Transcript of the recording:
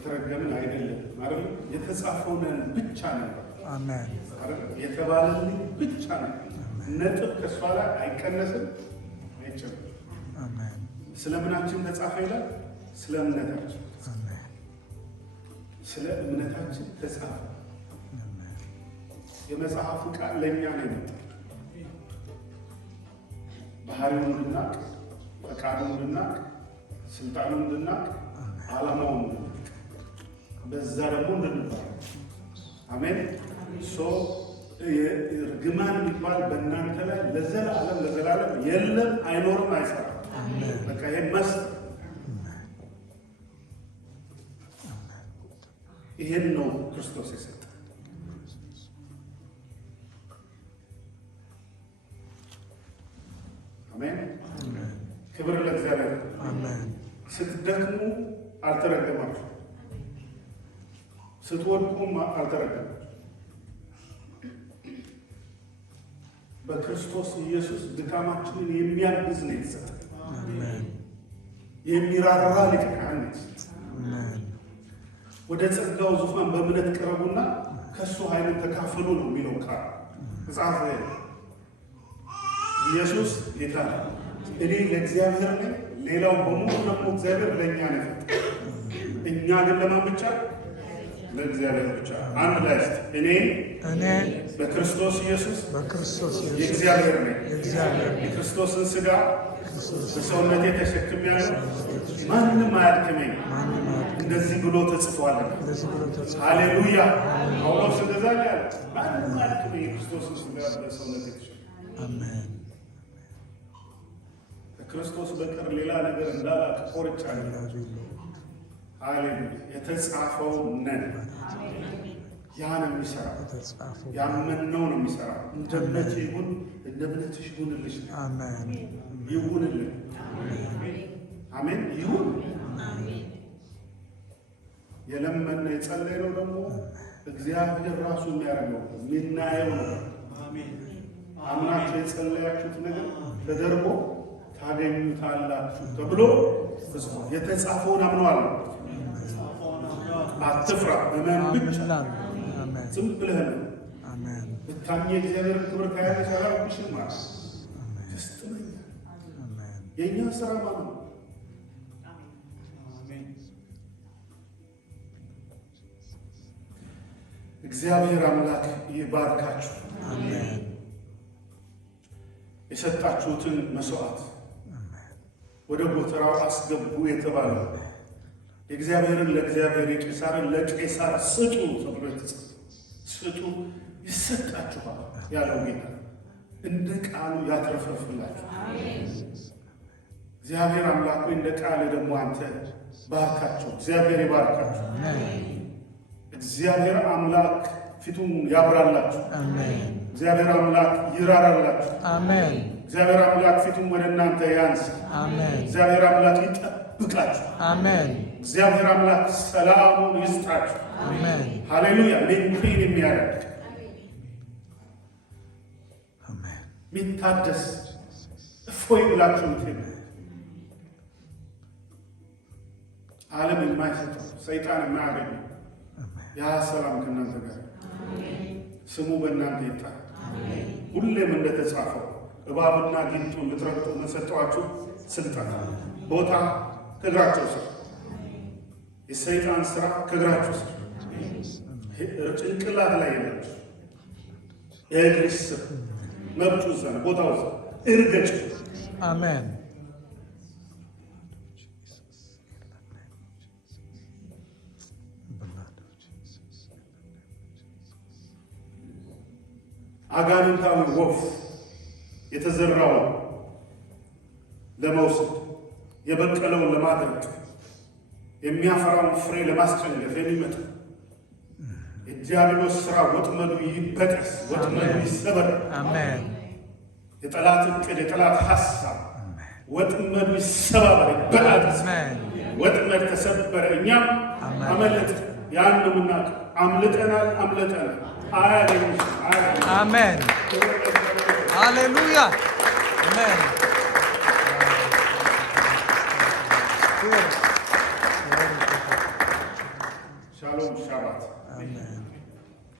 የተረገምን አይደለም ማለት የተጻፈውን ብቻ ነው። አሜን። የተባለልን ብቻ ነው። ነጥብ ከሷ ላይ አይቀነስም አይጨምርም። አሜን። ስለምናችን ተጻፈ ይላል። ስለ እምነታችን አሜን። ስለ እምነታችን ተጻፈ። አሜን። የመጽሐፉ ቃል ለእኛ ነው የመጣው። ባህሪውን እንድናቅ፣ ፈቃዱን እንድናቅ፣ ስልጣኑን እንድናቅ፣ ዓላማውን እንድናቅ፣ በዛ ደግሞ እንድንባል። አሜን። እርግማን የሚባል በእናንተ ላይ ለዘላለም የለም፣ አይኖርም፣ አይሰራም። በቃ ይሄ ይሄን ነው ክርስቶስ የሰጠ። አሜን። ክብር ለእግዚአብሔር። አሜን። ስትደክሙ አልተረገማችሁ፣ ስትወድቁም አልተረገማችሁ። በክርስቶስ ኢየሱስ ድካማችንን የሚያግዝ ነው የተሰጠ። አሜን። የሚራራ ሊቀ ካህን ነው የተሰጠ። አሜን። ወደ ጸጋው ዙፋን በእምነት ቅረቡና ከእሱ ኃይልን ተካፈሉ ነው የሚለው ቃል መጽሐፍ ላይ። ኢየሱስ ጌታ ነው። እኔ ለእግዚአብሔር ነኝ፣ ሌላው በሙሉ ደግሞ እግዚአብሔር ለእኛ ነው የፈጠረው። እኛ ግን ለማን ብቻ? ለእግዚአብሔር ብቻ። አንድ ላይ እስቲ እኔ በክርስቶስ ኢየሱስ የእግዚአብሔር ነኝ፣ የክርስቶስን ሥጋ በሰውነቴ ተሸክሜያለሁ፣ ማንም አያድክመኝ፣ እንደዚህ ብሎ ተጽፏል። ሃሌሉያ። ጳውሎስ እንደዛ ነው ያለ። ማንም አያድክመኝ፣ የክርስቶስን ሥጋ በሰውነቴ ተሸክሜያለሁ። ከክርስቶስ በቀር ሌላ ነገር እንዳላቅ ቆርጫለሁ። ሃሌሉያ። የተጻፈው ነን። ያ ነው የሚሰራው። ያመንነው ነው የሚሰራው። እንደ እምነትህ ይሁን፣ እንደ እምነትሽ ይሁንልሽ። አሜን። ይሁንልን። አሜን። ይሁን። የለመነው የጸለይነው ደግሞ እግዚአብሔር ራሱ የሚያደርገው የሚናየው ነው። አምናችሁ የጸለያችሁት ነገር ተደርጎ ታገኙታላችሁ ተብሎ የተጻፈውን አምነዋል። አትፍራ፣ እመን ብቻ። ዝም ብለህ ነው ብታምኚ የእግዚአብሔርን ክብር ታያለሽ። አላውቅሽም ማለት የእኛ ስራ ማለት ነው። እግዚአብሔር አምላክ ይባርካችሁ። የሰጣችሁትን መስዋዕት ወደ ጎተራው አስገቡ የተባለው የእግዚአብሔርን ለእግዚአብሔር የቄሳርን ለቄሳር ስጡ ተብሎ የተጻፈ ስጡ ይሰጣችኋል ያለው ጌታ እንደ ቃሉ ያትረፈርፍላችሁ። እግዚአብሔር አምላክ እንደ ቃል ደግሞ አንተ ባርካቸው። እግዚአብሔር ይባርካችሁ። እግዚአብሔር አምላክ ፊቱን ያብራላችሁ። እግዚአብሔር አምላክ ይራራላችሁ። እግዚአብሔር አምላክ ፊቱን ወደ እናንተ ያንስ። እግዚአብሔር አምላክ ይጠብቃችሁ። እግዚአብሔር አምላክ ሰላሙን ይስጣችሁ። ሃሌሉያ። ሜንቴን የሚያደርግ የሚታደስ እፎይ ብላችሁ ምትሄዱ ዓለም የማይሰጠው ሰይጣን የማያገኘው ያ ሰላም ከእናንተ ጋር ስሙ በእናንተ ይጣል። ሁሌም እንደተጻፈው እባብና ጊንጡን ልትረግጡ ለሰጠኋችሁ ስልጣን ቦታ ከእግራቸው ስር፣ የሰይጣን ስራ ከእግራቸው ስር፣ ጭንቅላት ላይ የለች የእግርሽ ስር መብቱ እዛ ነው፣ ቦታው እዛ እርገጭ። አሜን። አጋንንታዊ ወፍ የተዘራውን ለመውሰድ የበቀለውን ለማድረግ የሚያፈራውን ፍሬ ለማስጨነፍ የሚመጣ የዲያብሎስ ስራ ወጥመዱ ይበጠስ፣ ወጥመዱ ይሰበር። አሜን። የጠላት እቅድ፣ የጠላት ሐሳብ ወጥመዱ ይሰባበር፣ ይበጣጠስ። ወጥመድ ተሰበረ፣ እኛም አመለጥ። ያን ነው የምናውቀው። አምልጠናል፣ አምልጠናል። አያገኝሽ። አሜን። ሃሌሉያ። አሜን። ሻሎም ሻባት አሜን